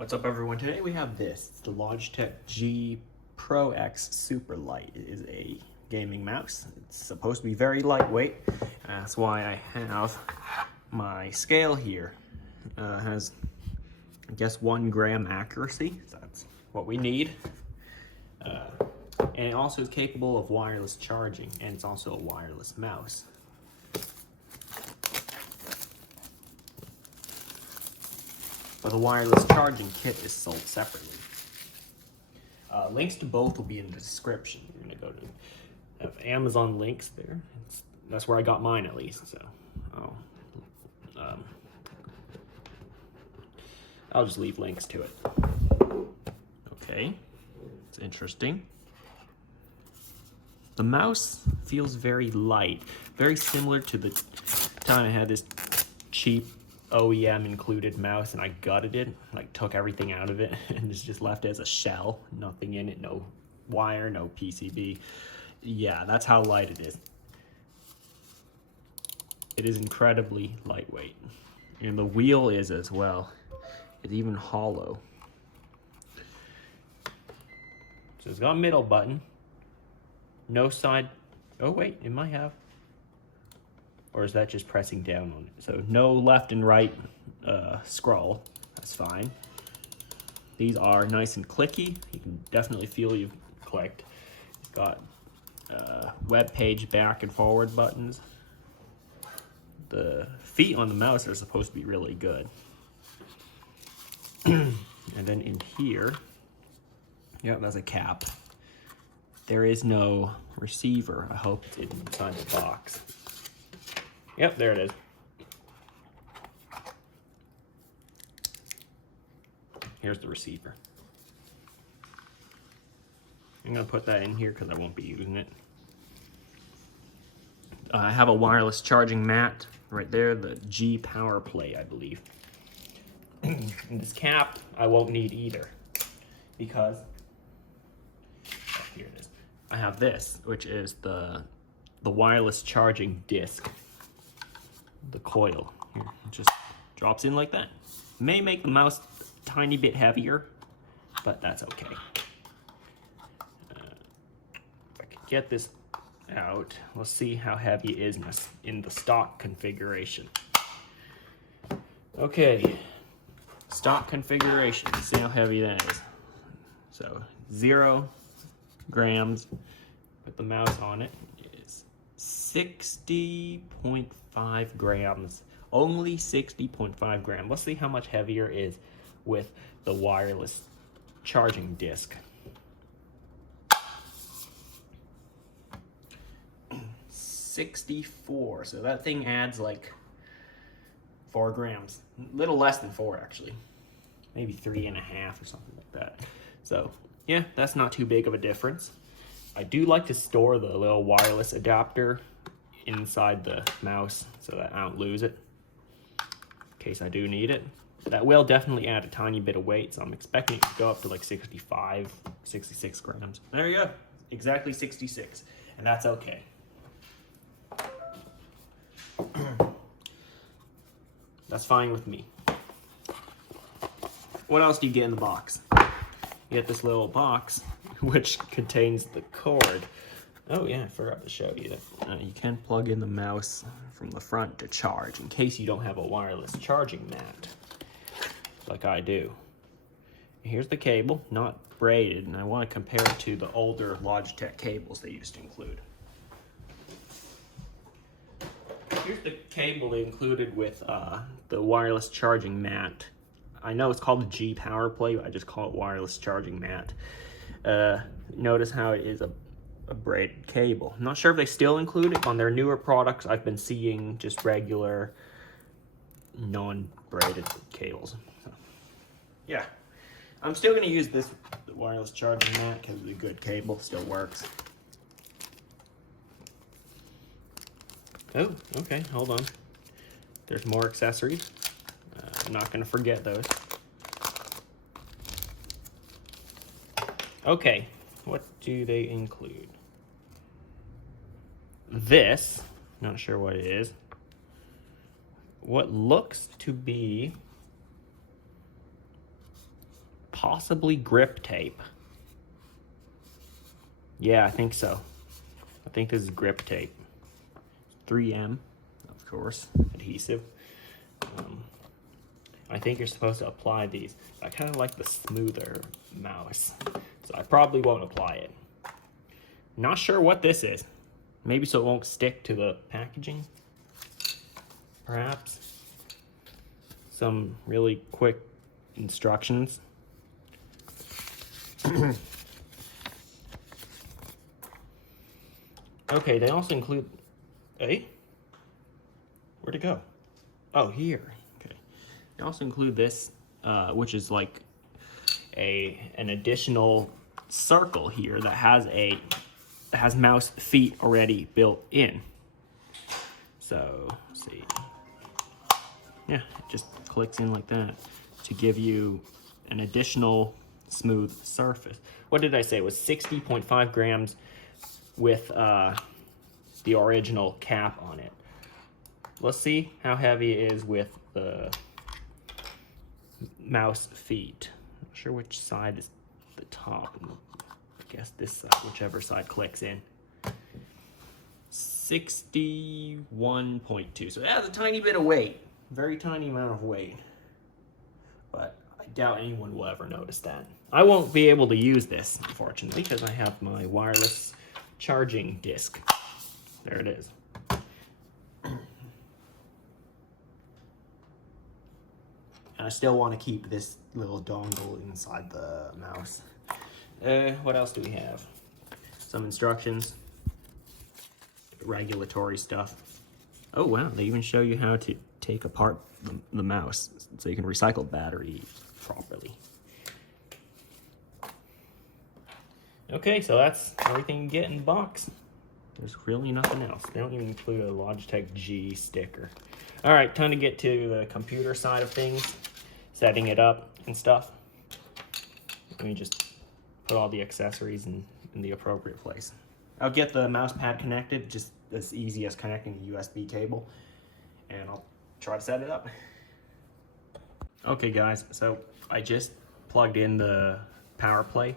What's up, everyone? Today we have this. It's the Logitech G Pro X Superlight. It is a gaming mouse. It's supposed to be very lightweight. That's why I have my scale here. Has, I guess, 1 gram accuracy. So that's what we need. And it also is capable of wireless charging, and it's also a wireless mouse. But the wireless charging kit is sold separately. Links to both will be in the description. You're gonna go to Amazon links there. That's where I got mine, at least. So I'll just leave links to it. Okay, it's interesting. The mouse feels very light, very similar to the time I had this cheap OEM included mouse and I gutted it, like took everything out of it and it's just left as a shell, nothing in it, no wire, no PCB. Yeah, that's how light it is. It is incredibly lightweight. And the wheel is as well. It's even hollow. So it's got a middle button. No side, oh wait, it might have. Or is that just pressing down on it? So no left and right scroll, that's fine. These are nice and clicky. You can definitely feel you've clicked. It's got web page back and forward buttons. The feet on the mouse are supposed to be really good. And then in here, yep, that's a cap. There is no receiver. I hope it's inside the box. Yep, there it is. Here's the receiver. I'm gonna put that in here because I won't be using it. I have a wireless charging mat right there, the G Power Play, I believe. And this cap, I won't need either because, oh, here it is. I have this, which is the wireless charging disc. The coil here, it just drops in like that. May make the mouse a tiny bit heavier, but that's okay. If I can get this out, let's see how heavy it is in the stock configuration. Okay, stock configuration. Let's see how heavy that is. So 0 grams. Put the mouse on it. It is 60.5 grams. Only 60.5 grams. Let's see how much heavier it is with the wireless charging disc. 64. So that thing adds like 4 grams. A little less than 4 actually. Maybe 3.5 or something like that. So yeah, that's not too big of a difference. I do like to store the little wireless adapter inside the mouse so that I don't lose it in case I do need it. That will definitely add a tiny bit of weight, so I'm expecting it to go up to like 65, 66 grams. There you go, exactly 66, and that's okay. That's fine with me. What else do you get in the box? You get this little box which contains the cord. Oh yeah, I forgot to show you that. You can plug in the mouse from the front to charge in case you don't have a wireless charging mat, like I do. Here's the cable, not braided, and I want to compare it to the older Logitech cables they used to include. Here's the cable they included with the wireless charging mat. I know it's called the G Power Play, but I just call it wireless charging mat. Notice how it is a braided cable. I'm not sure if they still include it on their newer products. I've been seeing just regular non-braided cables. So, yeah, I'm still going to use this wireless charging mat because it's a good cable, still works. Oh, okay, hold on. There's more accessories. I'm not going to forget those. Okay, what do they include? This, not sure what it is. What looks to be possibly grip tape. Yeah, I think so. I think this is grip tape. 3M, of course, adhesive. I think you're supposed to apply these. I kind of like the smoother mouse, so I probably won't apply it. Not sure what this is. Maybe so it won't stick to the packaging, perhaps. Some really quick instructions. Okay, they also include, where'd it go? Oh, here. Okay. They also include this, which is like an additional circle here that has mouse feet already built in. So, let's see. Yeah, it just clicks in like that to give you an additional smooth surface. What did I say? It was 60.5 grams with the original cap on it. Let's see how heavy it is with the mouse feet. Not sure which side is the top. I guess this side, whichever side clicks in. 61.2. So it has a tiny bit of weight. Very tiny amount of weight. But I doubt anyone will ever notice that. I won't be able to use this, unfortunately, because I have my wireless charging disc. There it is. And I still want to keep this little dongle inside the mouse. What else do we have? Some instructions. Regulatory stuff. Oh wow, they even show you how to take apart the mouse so you can recycle battery properly. Okay, so that's everything you get in the box. There's really nothing else. They don't even include a Logitech G sticker. All right, time to get to the computer side of things, setting it up and stuff. Let me just put all the accessories in the appropriate place. I'll get the mouse pad connected, just as easy as connecting a USB cable, and I'll try to set it up. Okay guys, so I just plugged in the power play.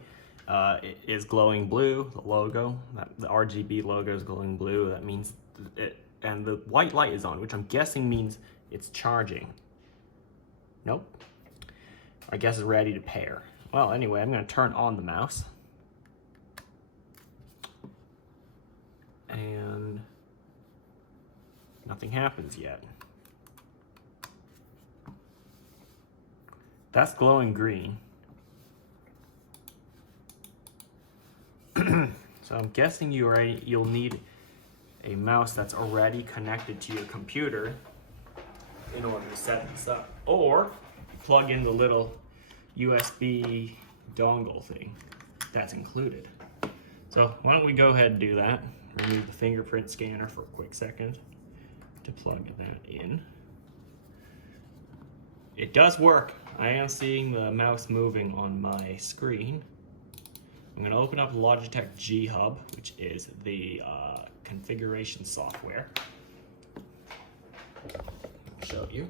It is glowing blue, the logo, the RGB logo is glowing blue. That means and the white light is on, which I'm guessing means it's charging. Nope. I guess it's ready to pair. Well, anyway, I'm gonna turn on the mouse. And nothing happens yet. That's glowing green. So I'm guessing you'll need a mouse that's already connected to your computer in order to set this up. Or plug in the little USB dongle thing that's included. So why don't we go ahead and do that. Remove the fingerprint scanner for a quick second to plug that in. It does work. I am seeing the mouse moving on my screen. I'm going to open up Logitech G Hub, which is the configuration software. I'll show you.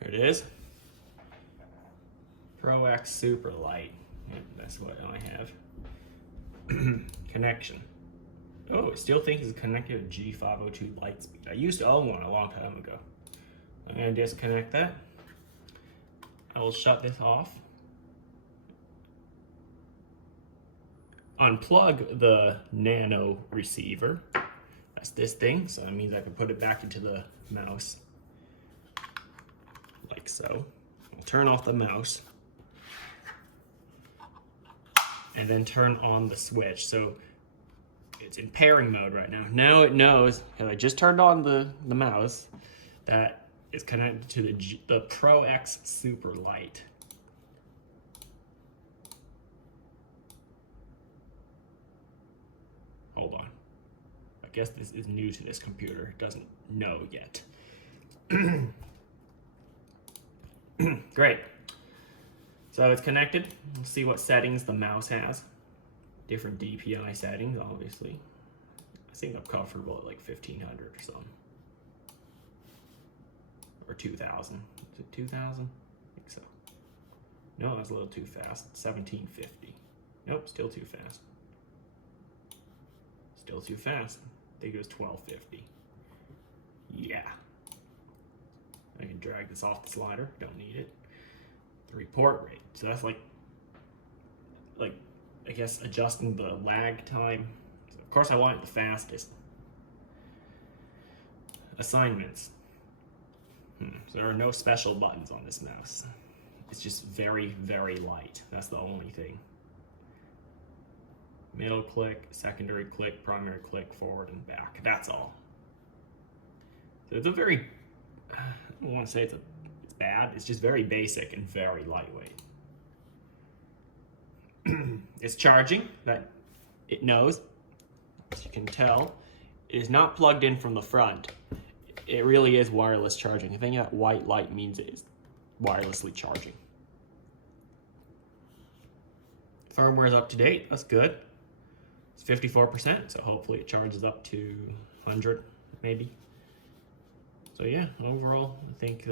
There it is. Pro X Superlight. Yep, that's what I have. Connection. Oh, it still thinks it's connected to G502 Lightspeed. I used to own one a long time ago. I'm going to disconnect that. I will shut this off. Unplug the nano receiver. That's this thing, so that means I can put it back into the mouse. Like so. I'll turn off the mouse. And then turn on the switch. So it's in pairing mode right now. Now it knows, because I just turned on the mouse, that it's connected to the Pro X Superlight. Hold on. I guess this is new to this computer. It doesn't know yet. Great. So it's connected. Let's see what settings the mouse has. Different DPI settings, obviously. I think I'm comfortable at like 1500 or something. Or 2000. Is it 2000? I think No, that's a little too fast. 1750. Nope, still too fast. Still too fast. I think it was 1250. Yeah. I can drag this off the slider. Don't need it. The report rate. So that's like I guess adjusting the lag time. So of course I want it the fastest. Assignments. So there are no special buttons on this mouse. It's just very, very light. That's the only thing. Middle click, secondary click, primary click, forward and back. That's all. So it's a very, I don't want to say it's bad. It's just very basic and very lightweight. It's charging. That it knows. As you can tell, it is not plugged in from the front. It really is wireless charging. I think that white light means it is wirelessly charging. Firmware is up to date. That's good. It's 54%, so hopefully it charges up to 100 maybe. So yeah, overall, I think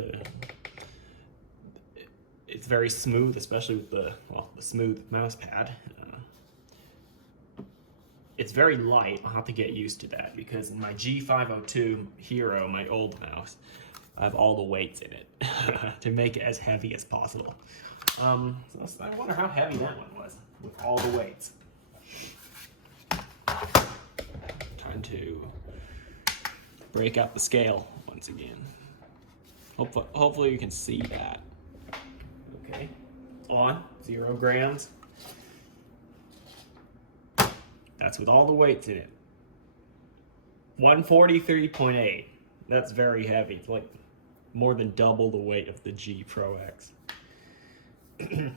it's very smooth, especially with the smooth mouse pad. It's very light. I'll have to get used to that because in my G502 Hero, my old mouse, I have all the weights in it to make it as heavy as possible. So I wonder how heavy that one was with all the weights. Time to break out the scale once again. Hopefully you can see that. Okay, on 0 grams. That's with all the weights in it. 143.8. That's very heavy. It's like more than double the weight of the G Pro X. I mean,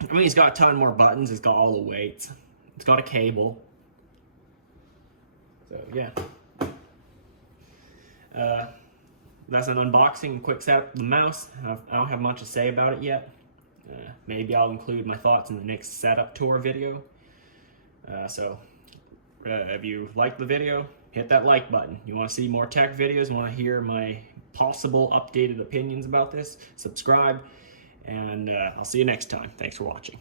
it's got a ton more buttons. It's got all the weights. It's got a cable. So yeah. That's an unboxing and quick setup of the mouse. I don't have much to say about it yet. Maybe I'll include my thoughts in the next setup tour video. If you liked the video, hit that like button. You want to see more tech videos, want to hear my possible updated opinions about this, subscribe, and I'll see you next time. Thanks for watching.